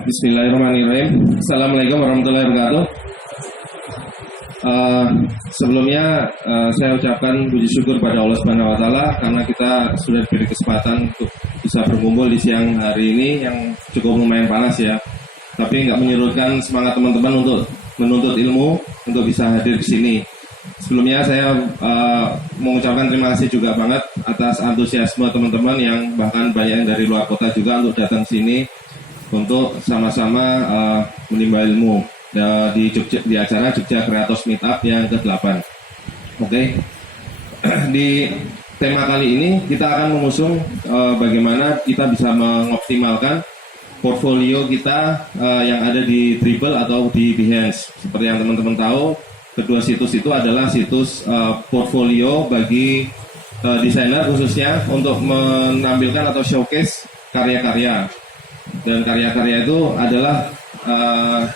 Bismillahirrahmanirrahim. Assalamualaikum warahmatullahi wabarakatuh. Sebelumnya saya ucapkan puji syukur pada Allah Subhanahu wa taala karena kita sudah diberi kesempatan untuk bisa berkumpul di siang hari ini yang cukup lumayan panas ya. Tapi nggak menyurutkan semangat teman-teman untuk menuntut ilmu untuk bisa hadir di sini. Sebelumnya saya mengucapkan terima kasih juga banget atas antusiasme teman-teman yang bahkan banyak yang dari luar kota juga untuk datang sini untuk sama-sama menimba ilmu di acara Jogja Creators Meetup yang ke-8. Oke. Di tema kali ini kita akan mengusung bagaimana kita bisa mengoptimalkan portfolio kita yang ada di Dribbble atau di Behance. Seperti yang teman-teman tahu, kedua situs itu adalah situs portfolio bagi desainer khususnya untuk menampilkan atau showcase karya-karya. Dan karya-karya itu adalah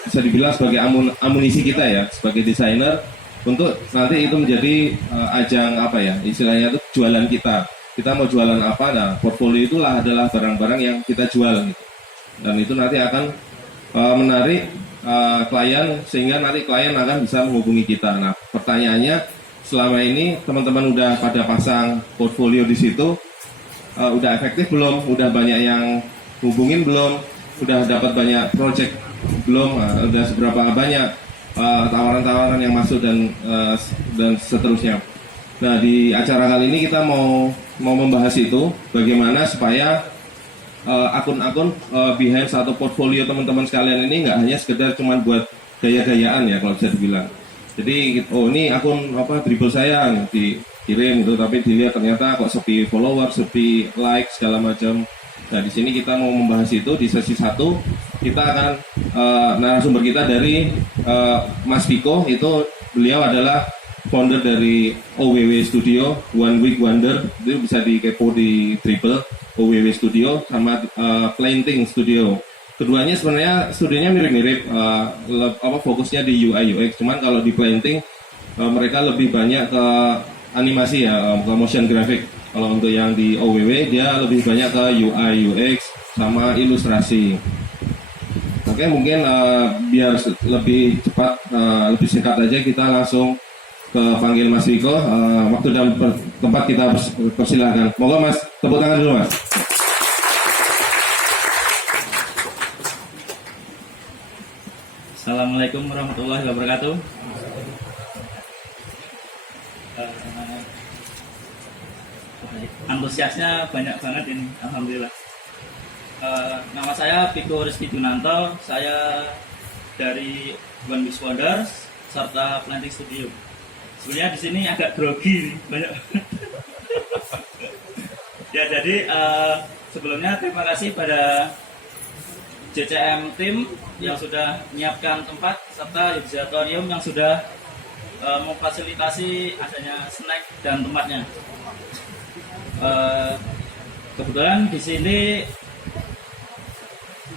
bisa dibilang sebagai amunisi kita ya sebagai desainer untuk nanti itu menjadi ajang apa ya istilahnya itu jualan kita mau jualan apa. Nah, portfolio itulah adalah barang-barang yang kita jual gitu. Dan itu nanti akan menarik klien sehingga nanti klien akan bisa menghubungi kita. Nah, pertanyaannya selama ini teman-teman udah pada pasang portfolio di situ, udah efektif belum? Udah banyak yang hubungin belum? Udah dapat banyak project belum? Udah seberapa banyak tawaran-tawaran yang masuk dan seterusnya. Nah, di acara kali ini kita mau membahas itu bagaimana supaya akun-akun Behance atau portfolio teman-teman sekalian ini nggak hanya sekedar cuman buat gaya-gayaan ya kalau bisa dibilang. Jadi ini akun Dribbble saya dikirim gitu, tapi dilihat ternyata kok sepi follower, sepi like segala macam. Nah, di sini kita mau membahas itu di sesi 1. Kita akan narasumber kita dari Mas Viko, itu beliau adalah founder dari OWW Studio, One Week Wonder. Itu bisa dikepo di Dribbble, OWW Studio sama Planting Studio. Keduanya sebenarnya studionya mirip-mirip, fokusnya di UI UX. Cuman kalau di Planting mereka lebih banyak ke animasi ya, ke motion graphic. Kalau untuk yang di OWW dia lebih banyak ke UI UX sama ilustrasi. Oke, mungkin biar lebih cepat, lebih singkat aja kita langsung ke panggil Mas Viko. Waktu dan tempat kita persilahkan. Moga Mas, tepuk tangan dulu Mas. Assalamualaikum warahmatullahi wabarakatuh. Antusiasnya banyak banget ini, alhamdulillah. Nama saya Viko Rizky Junanto, saya dari One Week Wonders serta Planting Studio. Sebenarnya di sini agak grogi nih, banyak. Ya, jadi sebelumnya terima kasih pada JCM Team yang sudah menyiapkan tempat serta Yogyatorium yang sudah memfasilitasi adanya snack dan tempatnya. Kebetulan di sini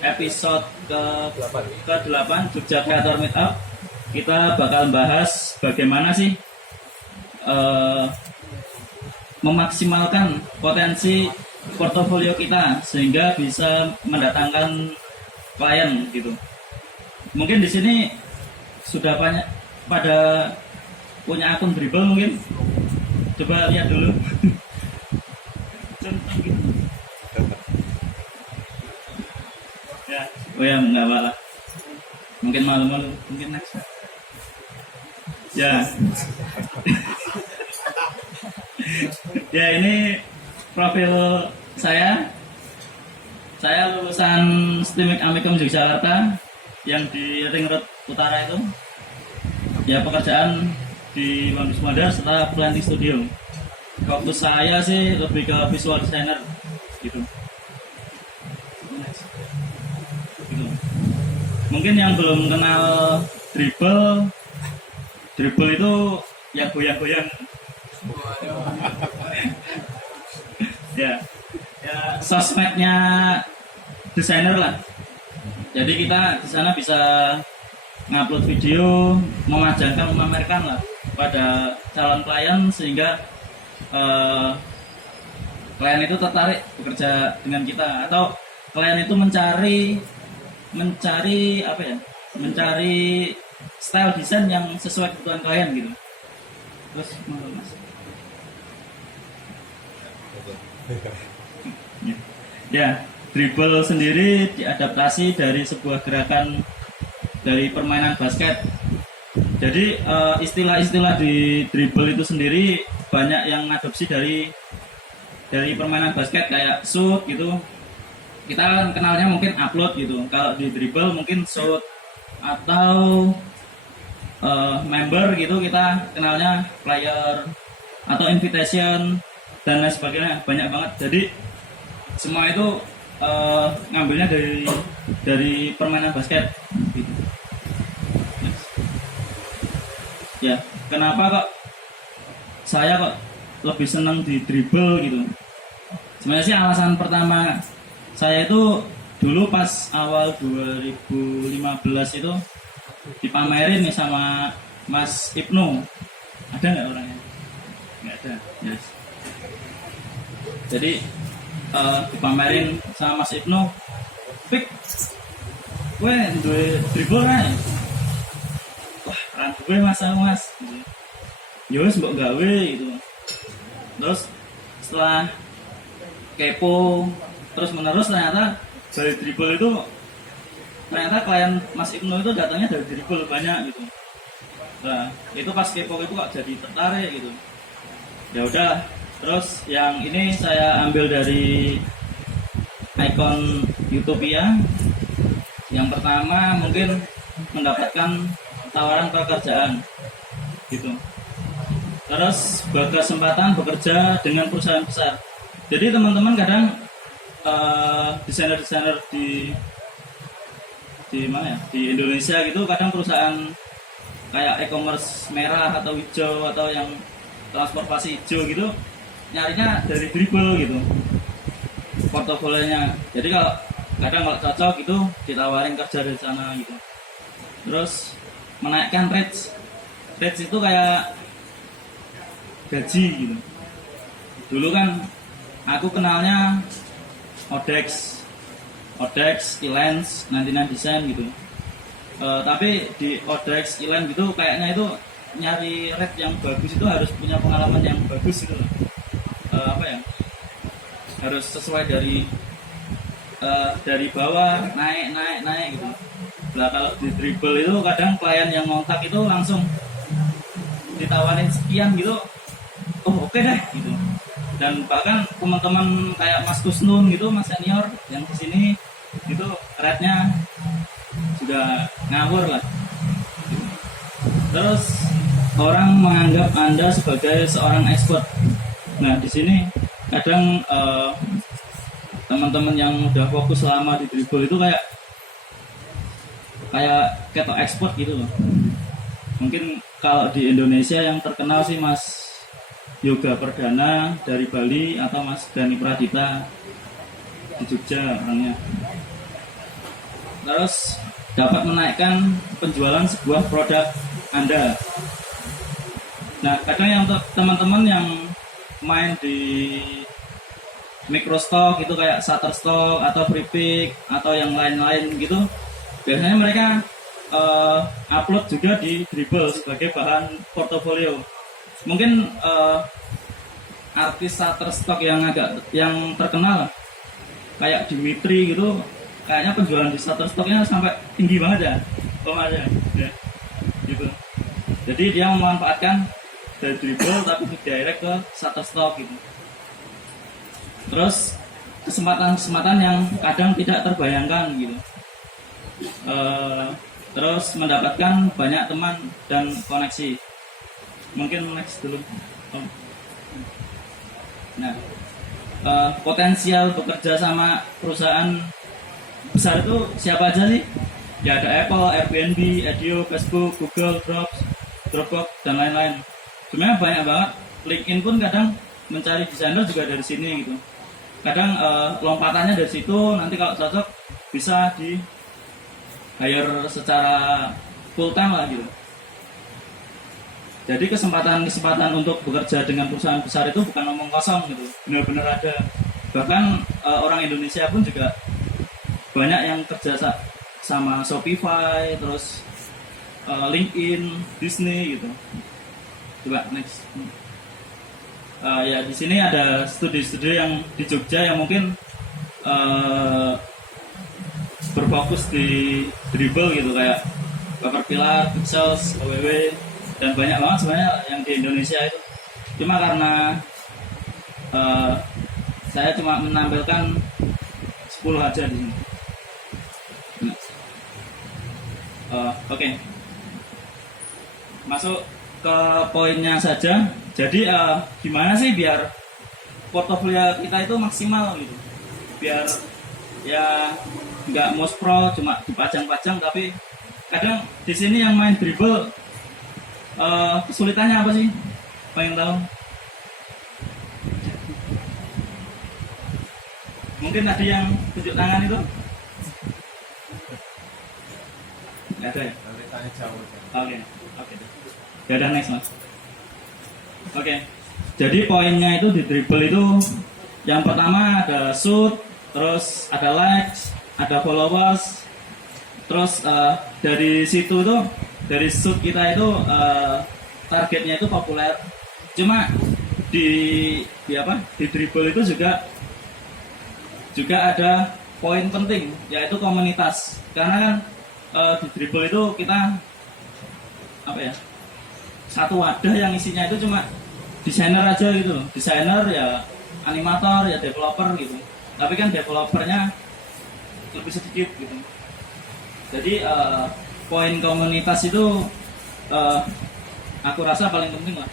episode ke-8 Jogja Creator Meetup kita bakal bahas bagaimana sih memaksimalkan potensi portofolio kita sehingga bisa mendatangkan klien gitu. Mungkin di sini sudah banyak pada punya akun Dribbble mungkin. Coba lihat dulu. Ya, oh ya nggak apa-apa. Mungkin malu-malu, mungkin next. Ya. Ya, ini profil saya. Saya lulusan STIMIK Amikom Yogyakarta yang di Ring Road Utara itu. Ya, pekerjaan di One Week Wonders setelah Planting Studio. Waktu saya sih lebih ke visual designer gitu. Mungkin yang belum kenal Dribbble itu yang goyang-goyang. Ya, sosmednya desainer lah. Jadi kita di sana bisa ngupload video, memamerkan lah pada calon klien sehingga klien itu tertarik bekerja dengan kita atau klien itu mencari mencari apa ya, mencari style desain yang sesuai kebutuhan klien gitu. Terus menurut Mas. Ya, dribble sendiri diadaptasi dari sebuah gerakan dari permainan basket. Jadi istilah-istilah di dribble itu sendiri banyak yang adopsi dari permainan basket kayak shoot gitu. Kita kan kenalnya mungkin upload gitu. Kalau di dribble mungkin shoot atau member gitu kita kenalnya player atau invitation dan lain sebagainya, banyak banget. Jadi semua itu ngambilnya dari permainan basket gitu. Ya, kenapa kok saya kok lebih senang di dribble gitu? Sebenarnya sih alasan pertama saya itu dulu pas awal 2015 itu dipamerin nih sama Mas Ibnu. Ada nggak orangnya? Nggak ada. Yes. Jadi dipamerin sama Mas Ibnu. Pik, gue duwe dribble aja. Wah, keren gue mas. Ya wis mbok gawe gitu. Terus setelah kepo terus menerus ternyata dari dribble itu ternyata klien Mas Ibnu itu datangnya dari dribble banyak gitu. Nah itu pas kepo itu kok jadi tertarik gitu. Ya udah, terus yang ini saya ambil dari ikon Utopia. Yang pertama mungkin mendapatkan tawaran pekerjaan gitu. Terus berkesempatan bekerja dengan perusahaan besar. Jadi teman-teman kadang desainer-desainer di mana ya, di Indonesia gitu kadang perusahaan kayak e-commerce merah atau hijau atau yang transportasi hijau gitu nyarinya dari dribble gitu portofolionya. Jadi kalau cocok gitu ditawarin kerja dari sana gitu. Terus menaikkan rates itu kayak gaji gitu. Dulu kan aku kenalnya Odex, Elance, 99 Design gitu. Tapi di Odex, Elance gitu kayaknya itu nyari rate yang bagus itu harus punya pengalaman yang bagus gitu loh. Harus sesuai dari bawah naik gitu. Nah kalau di dribble itu kadang klien yang ngontak itu langsung ditawarin sekian gitu, oh oke deh gitu. Dan bahkan teman-teman kayak Mas Kusnun gitu, Mas senior yang di sini itu rate-nya sudah ngawur lah. Terus orang menganggap Anda sebagai seorang expert. Nah di sini kadang teman-teman yang udah fokus selama di dribble itu kayak ketok expert gitu loh. Mungkin kalau di Indonesia yang terkenal sih Mas Yoga Perdana dari Bali atau Mas Dani Pradita di Jogja orangnya. Terus dapat menaikkan penjualan sebuah produk Anda. Nah kadang yang teman-teman yang main di microstock gitu kayak Shutterstock atau Freepik atau yang lain-lain gitu, biasanya mereka upload juga di dribble sebagai bahan portofolio. Mungkin artis Shutterstock yang terkenal kayak Dimitri gitu, kayaknya penjualan di Shutterstocknya sampai tinggi banget ya, ada ya, gitu. Jadi dia memanfaatkan dari dribble tapi direct ke Shutterstock gitu. Terus kesempatan-kesempatan yang kadang tidak terbayangkan gitu. Terus mendapatkan banyak teman dan koneksi. Mungkin next dulu. Nah, potensial bekerja sama perusahaan besar itu siapa aja sih? Ya ada Apple, Airbnb, Edio, Facebook, Google, Dropbox dan lain-lain. Sebenarnya banyak banget. LinkedIn pun kadang mencari desainer juga dari sini gitu. Kadang lompatannya dari situ. Nanti kalau cocok bisa di hire secara full time lah gitu. Jadi kesempatan untuk bekerja dengan perusahaan besar itu bukan omong kosong gitu, benar-benar ada. Bahkan orang Indonesia pun juga banyak yang kerja sama Shopify, terus LinkedIn, Disney gitu. Coba next. Ya di sini ada studi-studi yang di Jogja yang mungkin berfokus di dribble gitu, kayak Paperpillar, Pixels, OWW, dan banyak banget sebenarnya yang di Indonesia itu. Cuma karena saya cuma menampilkan 10 aja di sini. Oke. Masuk ke poinnya saja. Jadi gimana sih biar portofolio kita itu maksimal gitu, biar ya nggak mospro cuma dipajang-pajang, tapi kadang di sini yang main dribble kesulitannya apa sih? Pengen tahu? Mungkin tadi yang tunjuk tangan itu? Nggak ada ya? Oke. Ya udah next mas. Oke. Jadi poinnya itu di dribble itu yang pertama ada shoot, terus ada likes, ada followers, terus dari situ tuh, dari shoot kita itu targetnya itu populer. Cuma di dribble itu juga ada poin penting, yaitu komunitas. Karena kan di dribble itu kita satu wadah yang isinya itu cuma desainer aja gitu loh. Desainer ya, animator ya, developer gitu. Tapi kan developernya lebih sedikit gitu. Jadi poin komunitas itu aku rasa paling penting lah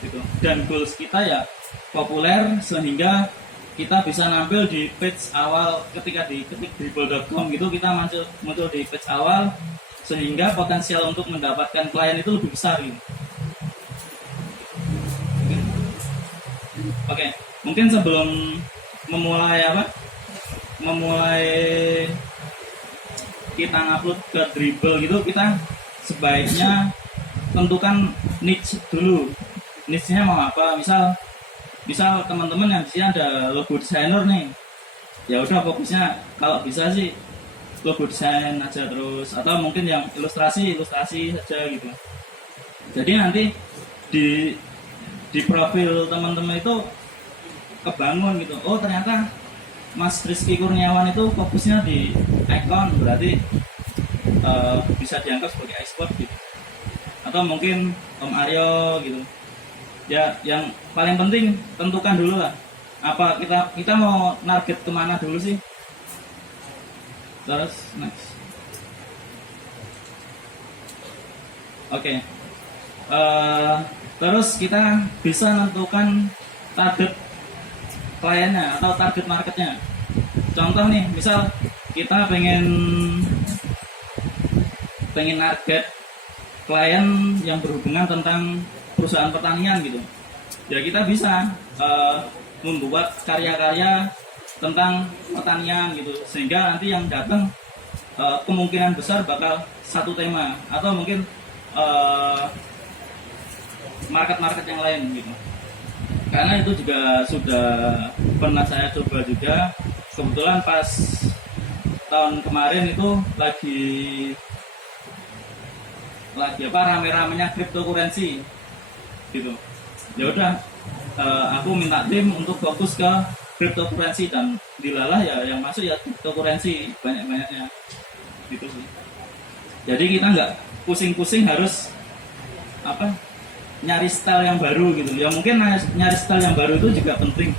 gitu. Dan goals kita ya populer sehingga kita bisa nampil di page awal. Ketika diketik dribble.com gitu, kita muncul di page awal, sehingga potensial untuk mendapatkan klien itu lebih besar gitu. Oke, mungkin sebelum memulai kita ngupload ke dribble gitu, kita sebaiknya tentukan niche dulu. Niche-nya mau apa? Misal teman-teman yang di sini ada logo desainer nih, ya udah fokusnya kalau bisa sih logo desain aja terus, atau mungkin yang ilustrasi saja gitu. Jadi nanti di profil teman-teman itu kebangun gitu. Oh ternyata Mas Rizky Kurniawan itu fokusnya di icon, berarti bisa dianggap sebagai export gitu. Atau mungkin Om Aryo gitu. Ya yang paling penting tentukan dulu lah, apa kita mau target kemana dulu sih. Terus next. Oke. Terus kita bisa menentukan target kliennya atau target marketnya. Contoh nih, misal kita pengen target klien yang berhubungan tentang perusahaan pertanian gitu. Ya kita bisa membuat karya-karya tentang pertanian gitu, sehingga nanti yang datang kemungkinan besar bakal satu tema, atau mungkin market-market yang lain gitu. Karena itu juga sudah pernah saya coba juga. Kebetulan pas tahun kemarin itu lagi rame-ramenya cryptocurrency gitu. Ya udah, aku minta tim untuk fokus ke cryptocurrency, dan dilalah ya yang masuk ya cryptocurrency banyak-banyaknya gitu sih. Jadi kita nggak pusing-pusing harus nyari style yang baru gitu. Ya mungkin nyari style yang baru itu juga penting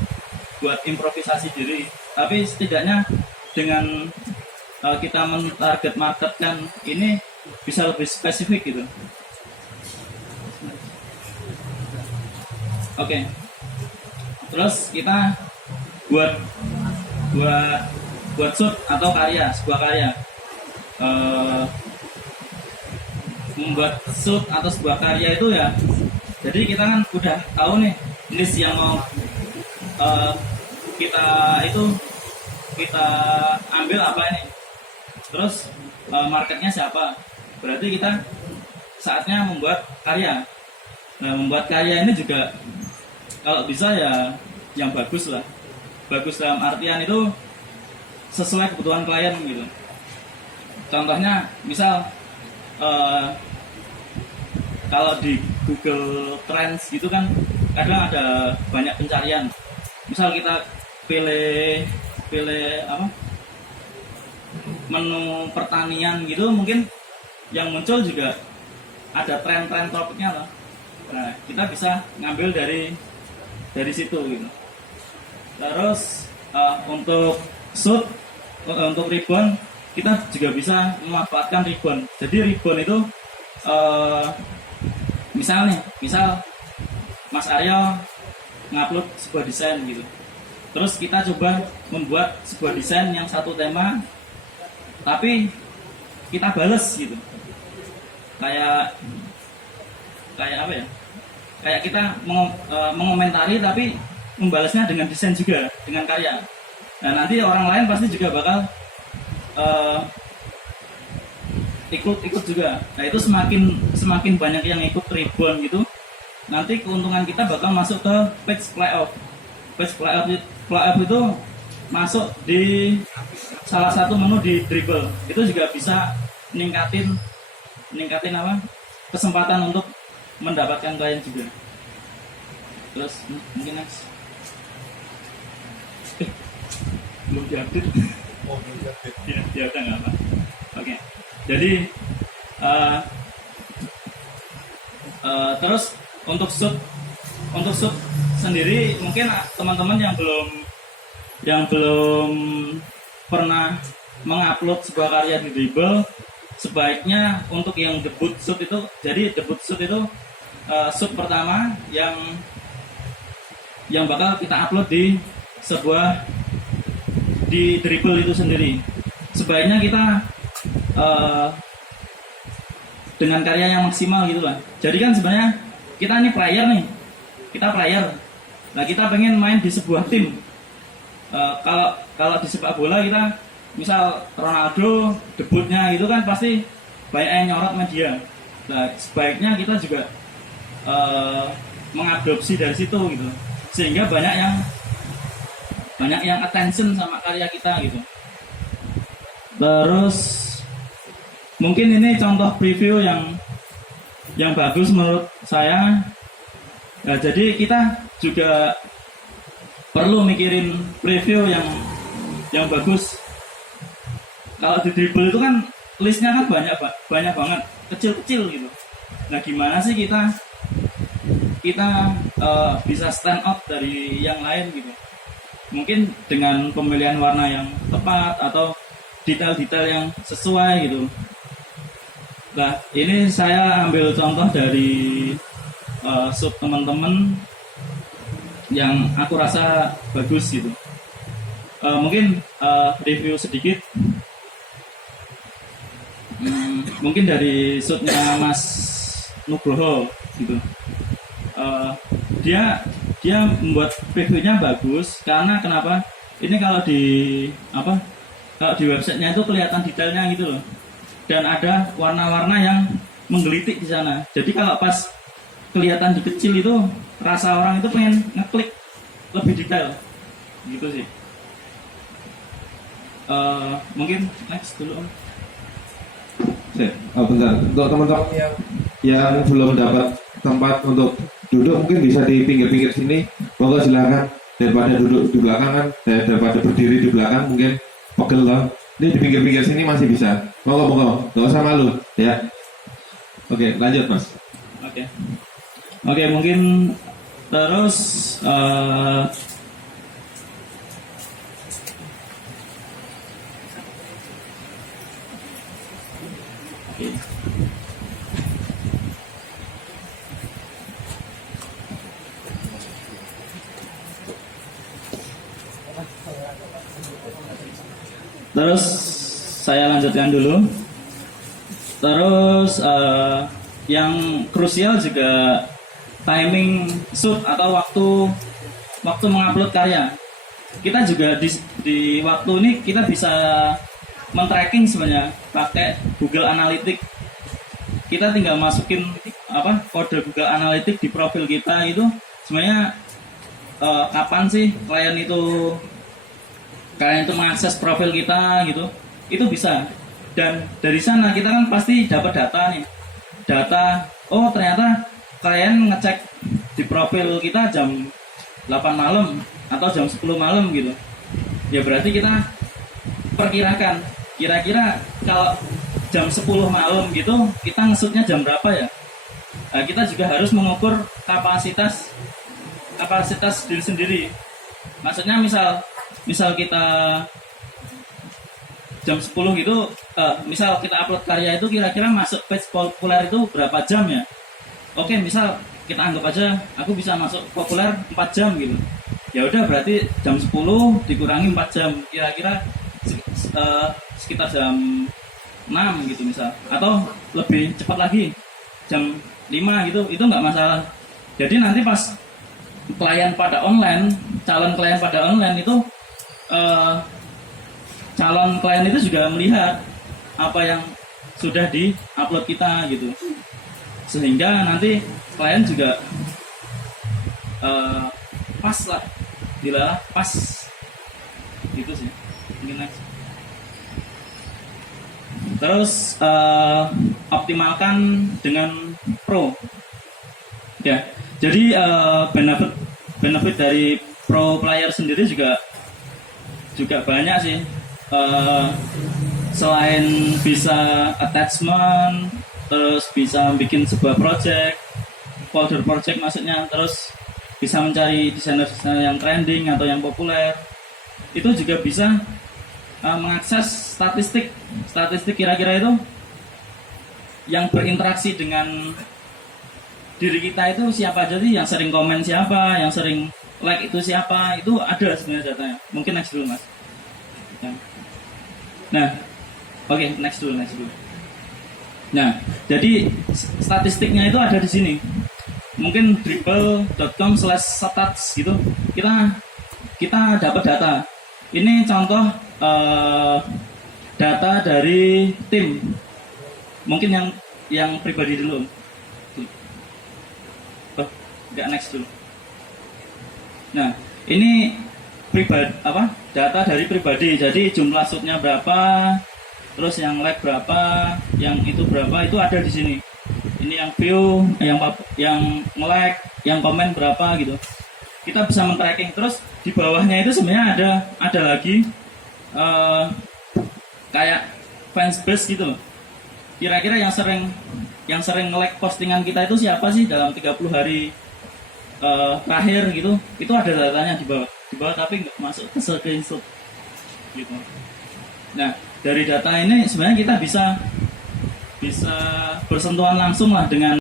buat improvisasi diri, tapi setidaknya dengan kita mentarget market kan ini bisa lebih spesifik gitu. Oke. Terus kita buat shoot atau sebuah karya. Membuat shoot atau sebuah karya itu ya, jadi kita kan udah tahu nih niche yang mau kita ambil apa ini, terus marketnya siapa, berarti kita saatnya membuat karya. Nah, membuat karya ini juga kalau bisa ya yang bagus lah. Bagus dalam artian itu sesuai kebutuhan klien gitu. contohnya misal kalau di Google Trends gitu kan kadang ada banyak pencarian. Misal kita pilih apa menu pertanian gitu, mungkin yang muncul juga ada tren-tren topiknya lah. Nah, kita bisa ngambil dari situ gitu. Terus untuk shoot, untuk ribbon kita juga bisa memanfaatkan ribbon. Jadi ribbon itu misal Mas Aryo ngupload sebuah desain gitu. Terus kita coba membuat sebuah desain yang satu tema, tapi kita bales gitu. Kayak apa ya? Kayak kita mengomentari tapi membalasnya dengan desain juga, dengan karya. Nah, nanti orang lain pasti juga bakal ikut juga. Nah, itu semakin banyak yang ikut ribbon gitu, nanti keuntungan kita bakal masuk ke page playoff. Page playoff itu masuk di salah satu menu di Dribble. Itu juga bisa ningkatin apa? Kesempatan untuk mendapatkan klien juga. Terus mungkin next. Belum diupdate. Oh, belum diupdate. Ya udah nggak apa. Oke. Jadi terus untuk shoot sendiri mungkin teman-teman yang belum pernah mengupload sebuah karya di Dribble, sebaiknya untuk yang debut shoot itu, jadi debut shoot itu shoot pertama yang bakal kita upload di Dribble itu sendiri. Sebaiknya kita dengan karya yang maksimal gitu lah. Jadi kan sebenarnya kita ini player nih, Nah, kita pengen main di sebuah tim. Kalau di sepak bola kita, misal Ronaldo debutnya itu kan pasti banyak yang nyorot media. Nah, sebaiknya kita juga mengadopsi dari situ gitu, sehingga banyak yang attention sama karya kita gitu. Terus mungkin ini contoh preview yang bagus menurut saya. Nah, jadi kita juga perlu mikirin preview yang bagus. Kalau di Dribble itu kan listnya kan banyak banget, kecil-kecil gitu. Nah, gimana sih kita bisa stand out dari yang lain gitu? Mungkin dengan pemilihan warna yang tepat atau detail-detail yang sesuai gitu. Nah, ini saya ambil contoh dari shoot teman-teman yang aku rasa bagus gitu. Mungkin review sedikit. Mungkin dari shootnya Mas Nugroho gitu. Dia membuat previewnya bagus karena kenapa? Ini kalau di websitenya itu kelihatan detailnya gitu loh. Dan ada warna-warna yang menggelitik di sana. Jadi kalau pas kelihatan di kecil itu, rasa orang itu pengen ngeklik lebih detail gitu sih. Mungkin next dulu Om. Bentar, untuk teman-teman yang belum dapat tempat untuk duduk mungkin bisa di pinggir-pinggir sini. Monggo silakan, daripada duduk di belakang kan, daripada berdiri di belakang mungkin pegel loh. Ini di pinggir-pinggir sini masih bisa. Monggo, nggak usah malu ya. Oke, lanjut Mas. Oke, mungkin terus terus saya lanjutkan dulu. Terus yang krusial juga timing shoot atau waktu mengupload karya. Kita juga di waktu ini kita bisa men-tracking sebenarnya pakai Google Analytics. Kita tinggal masukin kode Google Analytics di profil kita itu sebenarnya kapan sih kalian itu mengakses profil kita gitu. Itu bisa. Dan dari sana kita kan pasti dapat data nih. Data, oh ternyata kalian ngecek di profil kita jam 8 malam atau jam 10 malam gitu. Ya berarti kita perkirakan kira-kira kalau jam 10 malam gitu kita ngesutnya jam berapa ya. Nah, kita juga harus mengukur kapasitas diri sendiri. Maksudnya misal kita jam 10 gitu, misal kita upload karya itu kira-kira masuk page populer itu berapa jam ya? Oke, misal kita anggap aja aku bisa masuk populer 4 jam gitu. Ya udah berarti jam 10 dikurangi 4 jam, kira-kira sekitar jam 6 gitu misal. Atau lebih cepat lagi, jam 5 gitu, itu nggak masalah. Jadi nanti pas calon klien pada online itu calon klien itu juga melihat apa yang sudah di-upload kita gitu. Sehingga nanti klien juga pas lah, dilalah pas gitu sih. Mungkin next. Terus optimalkan dengan pro. Ya, jadi benefit dari pro player sendiri juga banyak sih. Selain bisa attachment, terus bisa bikin sebuah folder project maksudnya, terus bisa mencari desainer-desainer yang trending atau yang populer. Itu juga bisa mengakses statistik kira-kira itu yang berinteraksi dengan diri kita itu siapa aja sih, yang sering komen siapa, yang sering like itu siapa, itu ada sebenarnya datanya. Mungkin next dulu mas. Nah, oke, next dulu. Nah, jadi statistiknya itu ada di sini. Mungkin dribble.com/stats gitu. Kita dapat data. Ini contoh data dari tim. Mungkin yang pribadi dulu. Enggak, next dulu. Nah, ini data dari pribadi. Jadi jumlah shootnya berapa, terus yang like berapa, yang itu berapa, itu ada di sini. Ini yang view, yang nge-like, yang komen berapa gitu. Kita bisa men-tracking. Terus di bawahnya itu sebenarnya ada lagi kayak fans base gitu. Kira-kira yang sering nge-like postingan kita itu siapa sih dalam 30 hari terakhir gitu. Itu ada datanya di bawah tapi nggak masuk ke screenshot gitu. Nah, dari data ini sebenarnya kita bisa bersentuhan langsung lah dengan